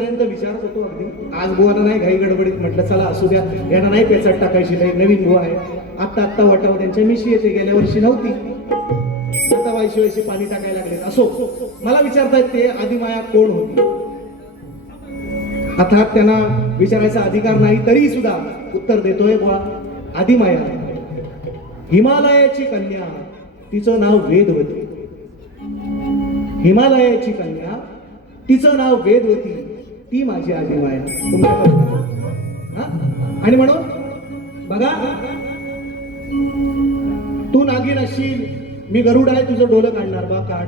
बसेपर्यंत विचारत होतो अगदी आज बुवाला नाही घाई गडबडीत म्हटलं चला असू द्या यांना नाही पेचाट टाकायची नाही नवीन बुवा आहे. आत्ता आत्ता वाटावं त्यांच्या मिशी येते गेल्या वर्षी नव्हती. आता वायशी वायशी पाणी टाकायला लागले. असो मला विचारतायत ते आदिमाया कोण होती? अर्थात त्यांना विचारायचा अधिकार नाही तरी सुद्धा उत्तर देतोय बुवा आदिमाया हिमालयाची कन्या तिचं नाव वेदवती. हिमालयाची कन्या तिचं नाव वेदवती. ती माझी आजी माय आणि म्हणून बघा. तू नागिन असशील मी गरुड आहे तुझं डोलं काढणार बा काढ.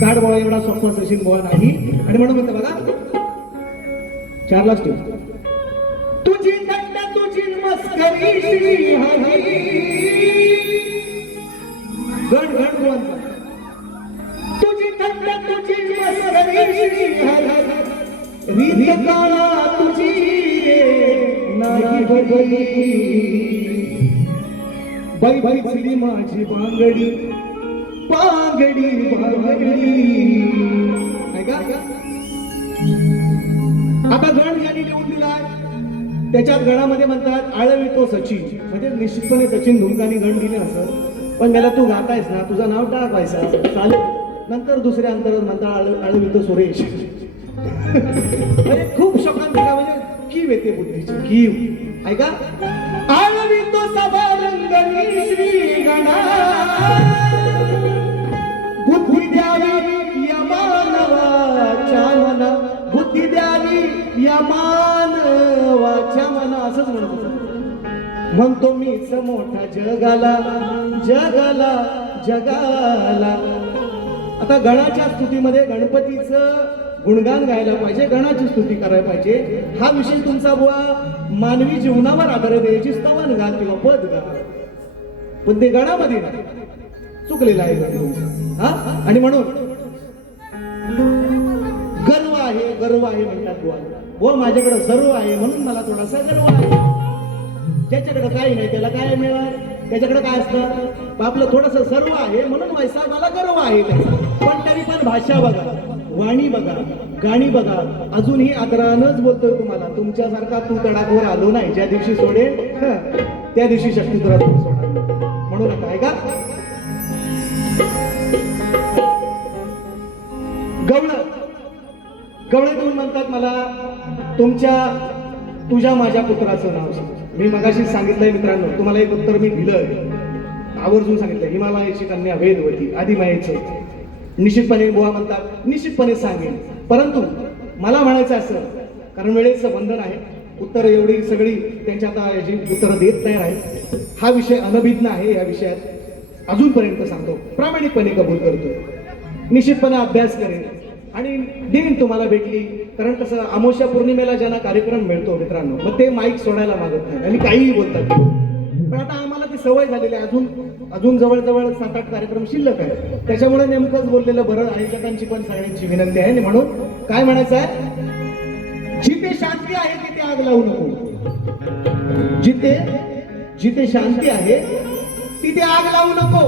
काढ बोळा एवढा सोपा सचिन बोळा नाही. आणि म्हणून म्हणतो बघा. चार चारलाच ठेव तुझी दंड तुझी मस्करी श्री हरी गण गण बुवांचा तुझी दंड तुझी रीत काळा तुझी नाही बदली बाई बाई माझी बांगडी बांगडी बांगडी. आता गण ज्यांनी लिहून दिलाय त्याच्यात गणामध्ये म्हणतात आळवितो सचिन. म्हणजे निश्चितपणे सचिन धुमकाने गण दिले असं. पण मला तू गातायस ना तुझं नाव टाकायचं चालेल. नंतर दुसऱ्या अंतरात म्हणतात आळवितो सुरेश. म्हणजे खूप शोकांतिका म्हणजे कीव येते बुद्धीची कीव. ऐका आळवी तो सभारंगणी श्री गणा. बुद्धी द्यावी यमानवाच्या मना. बुद्धी द्यावी यमानवाच्या मना. असंच म्हणतो म्हणतो मीच मोठा जगाला जगाला जगाला. आता गणाच्या स्तुतीमध्ये गणपतीचं गुणगान गायला पाहिजे गणाची स्तुती करायला पाहिजे. हा विषय तुमचा बुवा मानवी जीवनावर आधारित याची स्तवन गा किंवा पद गा. पण ते गणामध्ये चुकलेलं आहे गण हा? आणि म्हणून गर्व आहे गर्व आहे म्हणतात बुवा. बुवा माझ्याकडे सर्व आहे म्हणून मला थोडासा गर्व आहे. ज्याच्याकडे काही नाही त्याला काय मिळणार? त्याच्याकडे काय असतं? आपलं थोडस सर्व आहे म्हणून वैसा मला गर्व आहे त्याचा. भाषा बघा वाणी बघा गाणी बघा. अजूनही आदरानच बोलतोय तुम्हाला. तुमच्यासारखा तू तडाखवर आलो नाही. ज्या दिवशी सोडेल त्या दिवशी शक्ती तुला तू म्हणू नका आहे का गवळ. गवळ देऊन म्हणतात मला? तुमच्या तुझ्या माझ्या पुत्राचं नाव मी मगाशी सांगितलंय मित्रांनो तुम्हाला एक उत्तर मी दिलं आवर्जून सांगितलं हिमालयाची कन्या वेदवती आदिमायेचं. निश्चितपणे बुवा म्हणतात निश्चितपणे सांगेन. परंतु मला म्हणायचं असं कारण वेळेचं बंधन आहे. उत्तर एवढी सगळी त्यांच्या आता याची उत्तरं देत नाही आहेत हा विषय अनभिज्ञ आहे या विषयात. अजूनपर्यंत सांगतो प्रामाणिकपणे कबूल करतो. निश्चितपणे अभ्यास करेन. आणि देईन तुम्हाला भेटली. कारण कसं अमावस्या पौर्णिमेला ज्यांना कार्यक्रम मिळतो मित्रांनो मग ते माईक सोडायला मागत नाही. आणि काहीही बोलतात. पण आता आम्हाला ती सवय झालेली आहे. अजून अजून जवळजवळ सात आठ कार्यक्रम शिल्लक आहे त्याच्यामुळे नेमकंच बोललेलं बरं आयोजकांची पण सगळ्यांची विनंती आहे. म्हणून काय म्हणायचं आहे? जिथे शांती आहे तिथे आग लावू नको. जिथे जिथे शांती आहे तिथे आग लावू नको.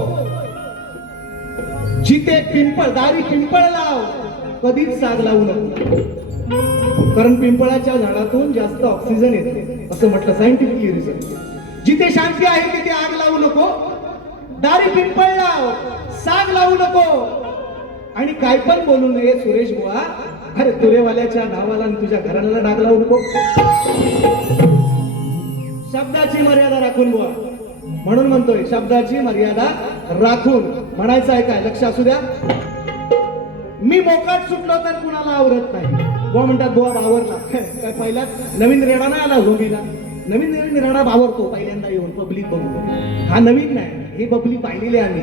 जिथे पिंपळ दारी पिंपळ लाव कधीच आग लावू नको. कारण पिंपळाच्या झाडातून जास्त ऑक्सिजन येते असं म्हटलं सायंटिफिकली रिसर्च जिथे शांती आहे तिथे आग लावू नको. दारी पिंपळ लाव साग लावू नको. आणि काय पण बोलू नये सुरेश बुवा. अरे तुरेवाल्याच्या नावाला आणि तुझ्या घराला डाग लावू नको. शब्दाची मर्यादा राखून बुवा. म्हणून म्हणतोय शब्दाची मर्यादा राखून. म्हणायचं आहे काय? लक्ष असू द्या. मी मोकाट सुटलो तर कुणाला आवरत नाही. बुवा म्हणतात बुवा बावरला काय पहिल्याच नवीन रेडा नाही आला झोबीला. नवीन नवीन रेडा भावरतो पहिल्यांदा येऊन पब्लिक बघून. हा नवीन नाही हे पब्लिक पाहिलेले आम्ही.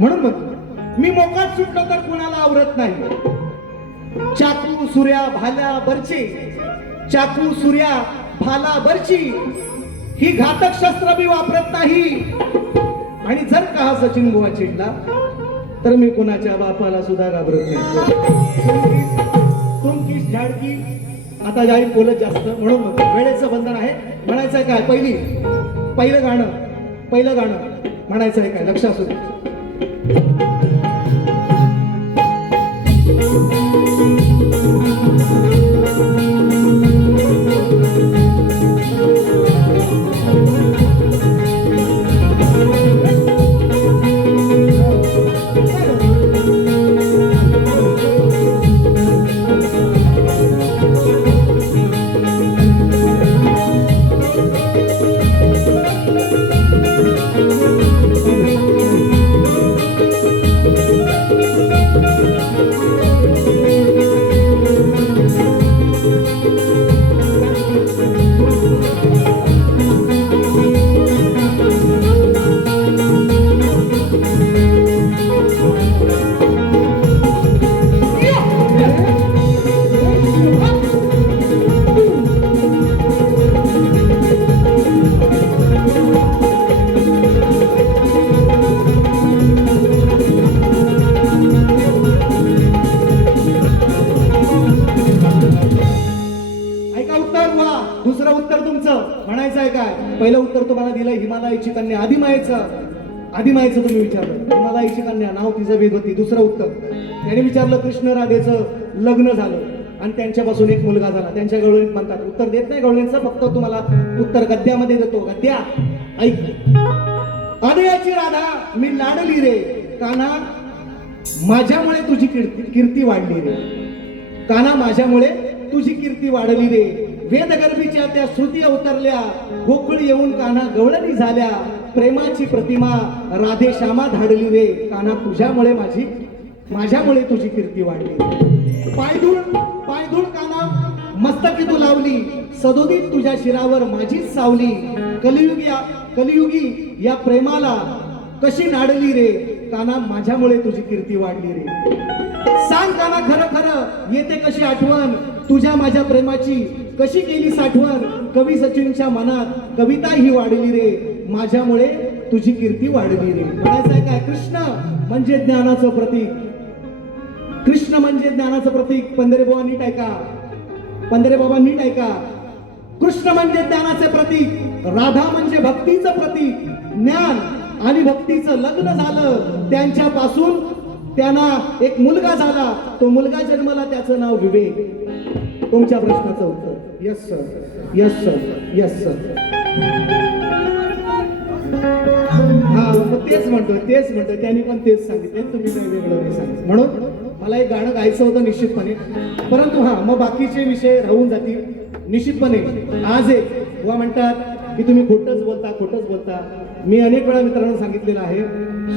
म्हणून म्हणतो मी मोकात सुटलो तर कुणाला आवरत नाही. चाकू सूर्या भाल्या बरची. चाकू सूर्या भाला बरची. ही घातक शस्त्र मी वापरत नाही. आणि जर का हा सचिन गोवा चिडला तर मी कुणाच्या बापाला सुद्धा घाबरत नाही. तुमची झाडकी आता जाईल बोलत जास्त म्हणून वेळेचं बंधन आहे. म्हणायचं आहे काय? पहिली पहिलं गाणं पहिलं गाणं म्हणायचं आहे काय? लक्ष असू पहिलं उत्तर तुम्हाला दिलं हिमालयाची कन्या आदिमायेचं. आदिमायेचं तुम्ही विचारलं. हिमालयाची कन्या नाव तिचं वेदवती दुसरं उत्तर. त्याने विचारलं कृष्ण राधेचं लग्न झालं. आणि त्यांच्यापासून एक मुलगा झाला. त्यांच्या गवळणीत म्हणतात उत्तर देत नाही गवळणीचं फक्त तुम्हाला उत्तर गद्यामध्ये देतो. गद्या ऐक. अदयाची राधा मी लाडली रे. काना माझ्यामुळे तुझी कीर्ती कीर्ती वाढली रे. काना माझ्यामुळे तुझी कीर्ती वाढली रे. वेदगर्भीच्या त्या श्रुती अवतरल्या गोकुळ येऊन काना गवळणी झाल्या. प्रेमाची प्रतिमा राधे श्यामा धाडली रे. काना तुझ्यामुळे माझी माझ्यामुळे तुझी कीर्ती वाढली. पायधूळ पायधूळ काना मस्तकी तू लावली. सदोदित तुझ्या शिरावर माझीच सावली. कलियुगी कलियुगी या प्रेमाला कशी नाडली रे? काना माझ्यामुळे तुझी कीर्ती वाढली रे. सांग काना खरं खरं येते कशी आठवण? तुझ्या माझ्या प्रेमाची कशी केली साठवण? कवी सचिनच्या मनात कविता ही वाढली रे. माझ्यामुळे तुझी कीर्ती वाढली रे. म्हणायचं आहे काय? कृष्ण म्हणजे ज्ञानाचं प्रतीक. कृष्ण म्हणजे ज्ञानाचं प्रतीक. पंधरे बाबा नीट ऐका. पंधरे बाबा नीट ऐका. कृष्ण म्हणजे ज्ञानाचे प्रतीक. राधा म्हणजे भक्तीचं प्रतीक. ज्ञान आणि भक्तीचं लग्न झालं. त्यांच्यापासून त्यांना एक मुलगा झाला. तो मुलगा जन्मला त्याचं नाव विवेक. तुमच्या प्रश्नाचं उत्तर. Yes sir yes sir yes sir हा मग तेच म्हणतोय तेच म्हणतोय. त्यांनी पण तेच सांगितलं तुम्ही काही वेगळं नाही सांगितलं. म्हणून मला एक गाणं गायचं होतं निश्चितपणे. परंतु हा मग बाकीचे विषय राहून जातील. निश्चितपणे आज एक वा म्हणतात की तुम्ही खोटंच बोलता खोटंच बोलता. मी अनेक वेळा मित्रांनो सांगितलेलं आहे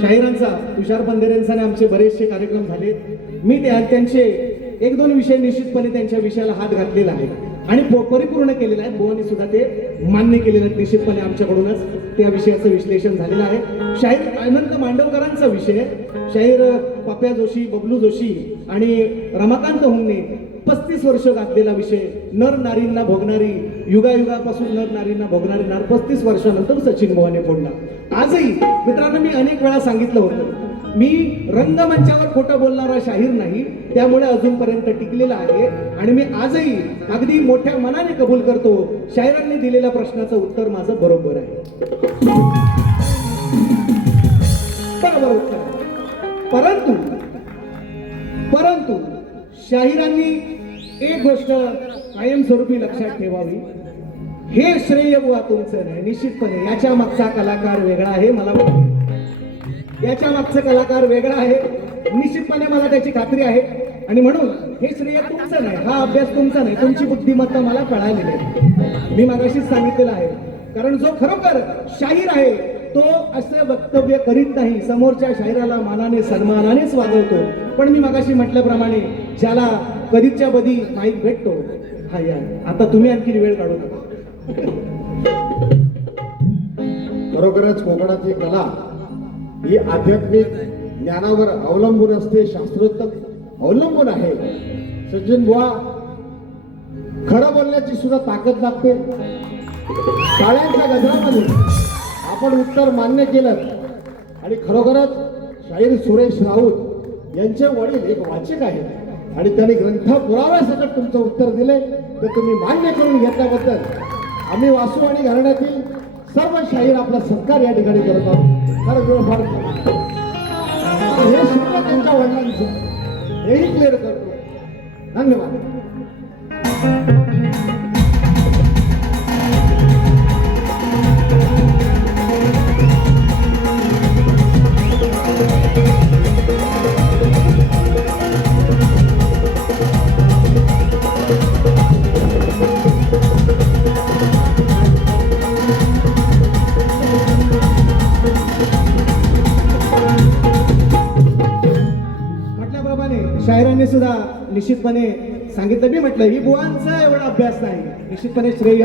शाहिरांचा तुषार पंधेरेंचा आणि आमचे बरेचसे कार्यक्रम झाले मी त्या त्यांचे एक दोन विषय निश्चितपणे त्यांच्या विषयाला हात घातलेला आहे. आणि परिपूर्ण केलेला आहे. बुवानी सुद्धा ते मान्य केलेलं आहे निश्चितपणे आमच्याकडूनच त्या विषयाचं विश्लेषण झालेलं आहे. शाहीर अनंत मांडवकरांचा विषय. शाहीर पप्या जोशी बबलू जोशी आणि रमाकांत हुमने पस्तीस वर्ष गाजलेला विषय. नर नारींना भोगणारी युगायुगापासून नर नारींना भोगणारे नार पस्तीस वर्षानंतर सचिन मोहने फोडला. आजही मित्रांनो मी अनेक वेळा सांगितलं होतं मी रंगमंचावर खोटं बोलणारा शाहीर नाही त्यामुळे अजूनपर्यंत टिकलेला आहे. आणि मी आजही अगदी मोठ्या मनाने कबूल करतो शाहिरांनी दिलेल्या प्रश्नाचं उत्तर माझं बरोबर आहे. बरोबर उत्तर. परंतु परंतु शाहिरांनी एक गोष्ट कायमस्वरूपी लक्षात ठेवावी. हे श्रेय बुवा तुमचं नाही निश्चितपणे. याच्या मागचा कलाकार वेगळा आहे मला याच्या मागचा कलाकार वेगळा आहे निश्चितपणे मला त्याची खात्री आहे. आणि म्हणून हे श्रेय तुमचं नाही हा अभ्यास तुमचा नाही तुमची बुद्धिमत्ता मला कळालेली आहे. मी मागाशीच सांगितलेलं आहे. कारण जो खरोखर शाहीर आहे तो असे वक्तव्य करीत नाही. समोरच्या शाहिराला मानाने सन्मानानेच वागवतो. पण मी मगाशी म्हटल्याप्रमाणे ज्याला कधीच्या बधी माईक भेटतो हा या. आता तुम्ही आणखी वेळ काढू नका. खरोखरच कोकणातली कला ही आध्यात्मिक ज्ञानावर अवलंबून असते शास्त्रोक्त अवलंबून आहे. सचिन बुवा खरं बोलण्याची सुद्धा ताकद लागते. टाळ्यांच्या गजरामध्ये आपण उत्तर मान्य केलं आणि खरोखरच शाहीर सुरेश राऊत यांचे वडील एक वाचक आहेत आणि त्यांनी ग्रंथ पुराव्यासकट तुमचं उत्तर दिले तर तुम्ही मान्य करून घेतल्याबद्दल आम्ही वासू आणि घराण्यातील सर्व शाहीर आपला सत्कार या ठिकाणी करत आहोत. कारण वेळ हे शिकलं त्यांच्या वडिलांचं. हेही क्लिअर करतो धन्यवाद. निश्चितपणे सांगितलं मी म्हटलं ही बुवांचा एवढा अभ्यास नाही. निश्चितपणे श्रेय